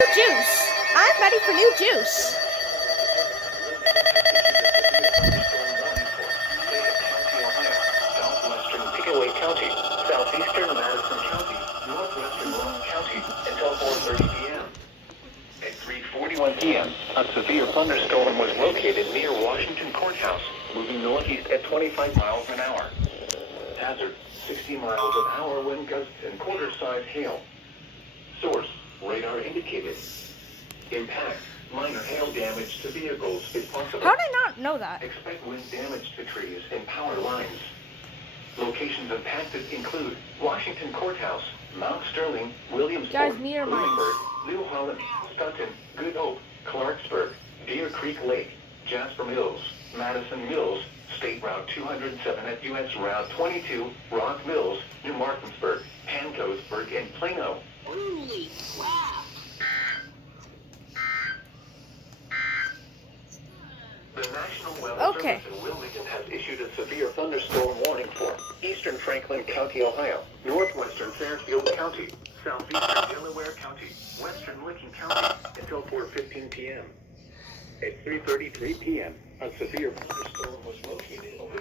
Juice. I'm ready for new juice. Southwestern Pickaway County, southeastern Madison County, northwestern Rowan County, until 4:30 p.m. At 3:41 p.m., a severe thunderstorm was located near Washington Courthouse, moving northeast at 25 miles an hour. Hazard, 60 miles an hour wind gusts and quarter-size hail. Source, radar indicated. Impact, minor hail damage to vehicles is possible. How did I not know that? Expect wind damage to trees and power lines. Locations impacted include Washington Courthouse, Mount Sterling, Williamsport, Bloomingburg, New Holland, Sutton, Good Hope, Clarksburg, Deer Creek Lake, Jasper Mills, Madison Mills, State Route 207 at US Route 22, Rock Mills, New Martinsburg, Pancosburg, and Plano. Holy crap! The National Weather Service in Wilmington has issued a severe thunderstorm warning for eastern Franklin County, Ohio, northwestern Fairfield County, southeastern Delaware County, western Licking County, until 4:15 p.m. At 3:33 p.m., a severe thunderstorm was located over